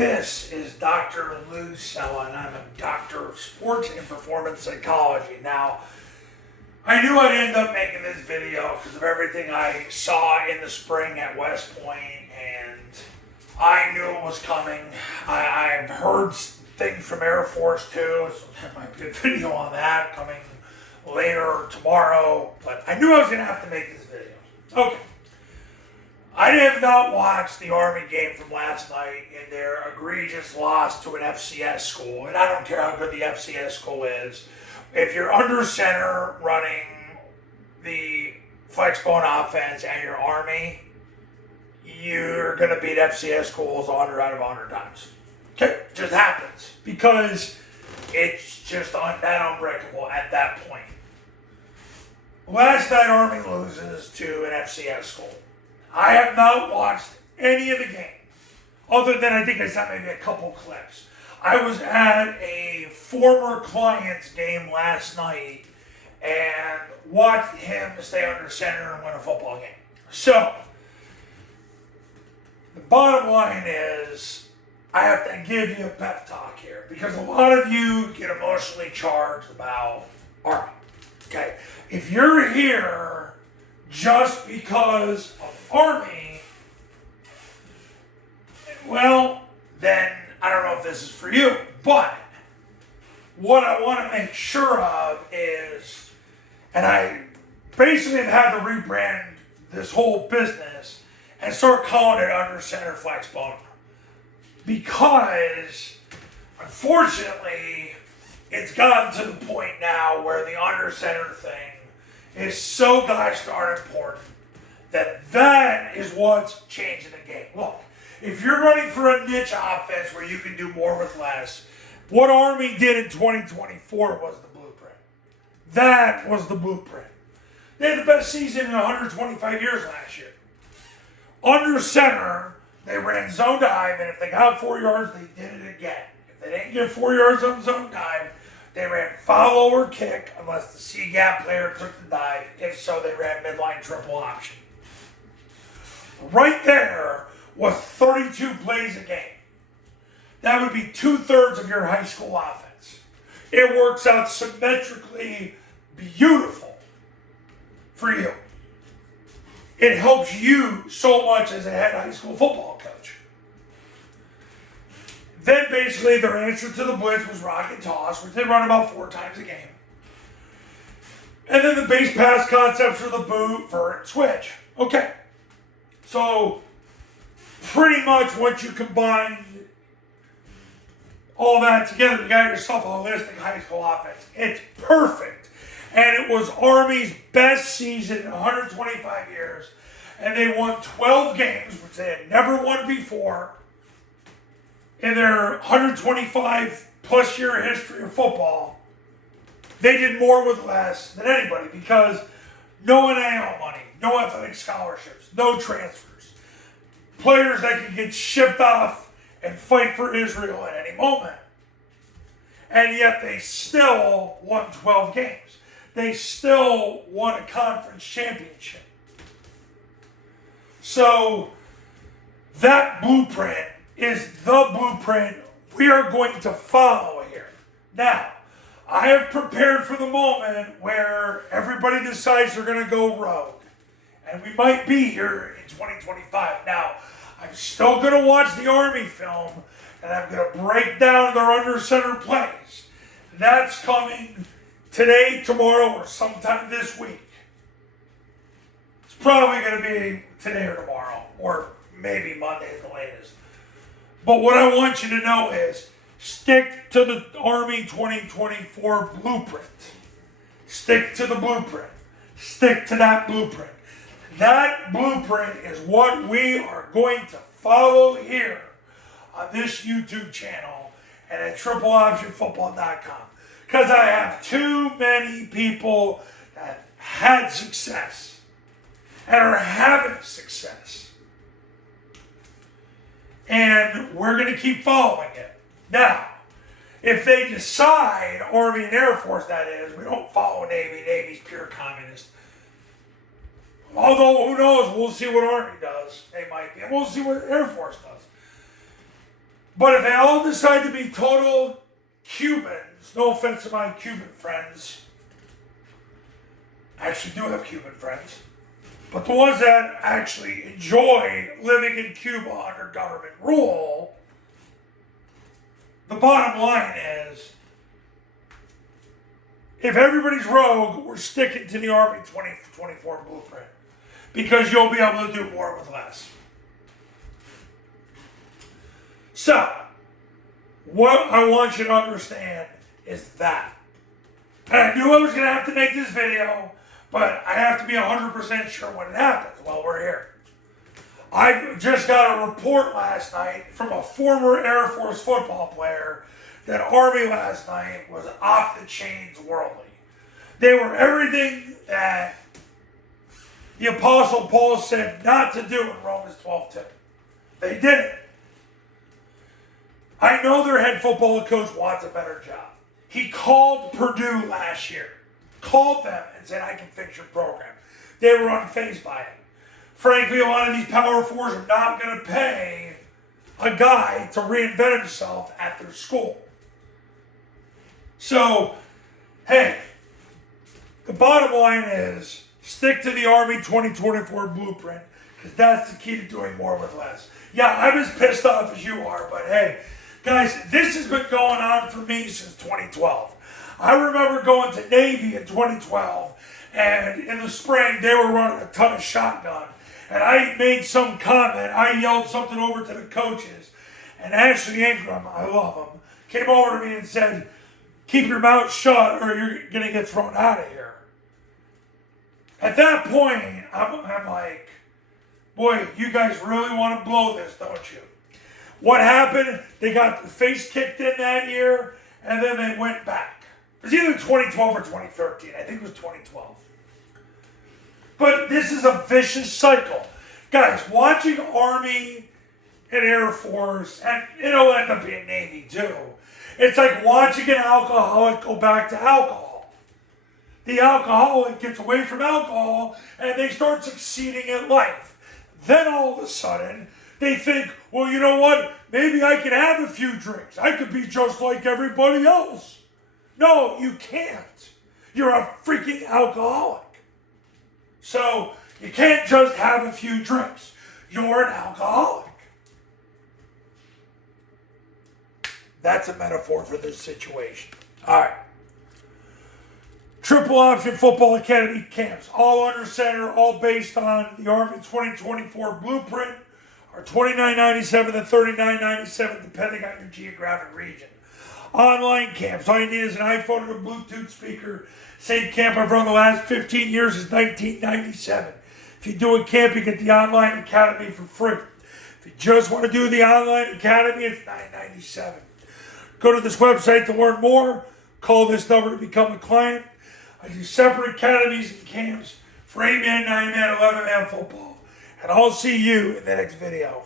This is Dr. Lou Sella, and I'm a doctor of sports and performance psychology. Now, I knew I'd end up making this video because of everything I saw in the spring at West Point, and I knew it was coming. I've heard things from Air Force too, so there might be a video on that coming later tomorrow, but I knew I was going to have to make this video. Okay. I have not watched the Army game from last night in their egregious loss to an FCS school, and I don't care how good the FCS school is. If you're under center running the Flexbone offense and your Army, you're going to beat FCS schools 100 out of 100 times. Okay, it just happens because it's just that unbreakable at that point. Last night, Army loses to an FCS school. I have not watched any of the game, other than I think I saw maybe a couple clips. I was at a former client's game last night and watched him stay under center and win a football game. So, the bottom line is, I have to give you a pep talk here, because a lot of you get emotionally charged about Army. Okay, if you're here just because of Army, well, then I don't know if this is for you, but what I want to make sure of is, and I basically have had to rebrand this whole business and start calling it Under Center Flexbone, because unfortunately it's gotten to the point now where the under center thing is so gosh darn important that is what's changing the game. Look, if you're running for a niche offense where you can do more with less, what Army did in 2024 was the blueprint. That was the blueprint. They had the best season in 125 years last year. Under center, they ran zone dive, and if they got 4 yards, they did it again. If they didn't get 4 yards on zone dive, they ran foul or kick unless the C-gap player took the dive. If so, they ran midline triple option. Right there was 32 plays a game. That would be 2/3 of your high school offense. It works out symmetrically beautiful for you. It helps you so much as a head high school football coach. Then basically their answer to the blitz was rock and toss, which they run about 4 times a game. And then the base pass concepts are the boot, vert, switch. Okay. So pretty much once you combine all that together, you got yourself a holistic high school offense. It's perfect. And it was Army's best season in 125 years. And they won 12 games, which they had never won before in their 125 plus year history of football. They did more with less than anybody because no NIL money, no athletic scholarships, no transfers. Players that could get shipped off and fight for Israel at any moment. And yet they still won 12 games. They still won a conference championship. So that blueprint is the blueprint we are going to follow here. Now, I have prepared for the moment where everybody decides they're going to go rogue. And we might be here in 2025. Now, I'm still going to watch the Army film, and I'm going to break down their under center plays. That's coming today, tomorrow, or sometime this week. It's probably going to be today or tomorrow, or maybe Monday at the latest. But what I want you to know is stick to the Army 2024 blueprint. Stick to the blueprint. Stick to that blueprint. That blueprint is what we are going to follow here on this YouTube channel and at tripleoptionfootball.com. Because I have too many people that had success and are having success. And we're going to keep following it. Now, if they decide, Army and Air Force that is, we don't follow Navy, Navy's pure communist. Although, who knows, we'll see what Army does. They might be. And we'll see what Air Force does. But if they all decide to be total Cubans, no offense to my Cuban friends, I actually do have Cuban friends, but the ones that actually enjoy living in Cuba under government rule, the bottom line is, if everybody's rogue, we're sticking to the Army 2024 blueprint because you'll be able to do more with less. So, what I want you to understand is that. And I knew I was going to have to make this video, but I have to be 100% sure when it happens while we're here. I just got a report last night from a former Air Force football player that Army last night was off the chains worldly. They were everything that the Apostle Paul said not to do in Romans 12:2. They did it. I know their head football coach wants a better job. He called Purdue last year. Called them and said, I can fix your program. They were unfazed by it. Frankly, a lot of these Power Fours are not going to pay a guy to reinvent himself at their school. So, hey, the bottom line is stick to the Army 2024 blueprint because that's the key to doing more with less. Yeah, I'm as pissed off as you are, but hey, guys, this has been going on for me since 2012. I remember going to Navy in 2012, and in the spring, they were running a ton of shotgun. And I made some comment. I yelled something over to the coaches. And Ashley Ingram, I love him, came over to me and said, keep your mouth shut or you're going to get thrown out of here. At that point, I'm like, boy, you guys really want to blow this, don't you? What happened? They got their face kicked in that year, and then they went back. It was either 2012 or 2013. I think it was 2012. But this is a vicious cycle. Guys, watching Army and Air Force, and it'll end up being Navy too, it's like watching an alcoholic go back to alcohol. The alcoholic gets away from alcohol, and they start succeeding in life. Then all of a sudden, they think, well, you know what? Maybe I can have a few drinks. I could be just like everybody else. No, you can't. You're a freaking alcoholic. So, you can't just have a few drinks. You're an alcoholic. That's a metaphor for this situation. All right. Triple Option Football Academy camps, all under center, all based on the Army 2024 blueprint, are $29.97 to $39.97 depending on your geographic region. Online camps, all you need is an iPhone and a Bluetooth speaker. Same camp I've run the last 15 years is $19.97. If you do a camp, you get the online academy for free. If you just want to do the online academy, it's $9.97. Go to this website to learn more. Call this number to become a client. I do separate academies and camps for 8-man, 9-man, 11-man football. And I'll see you in the next video.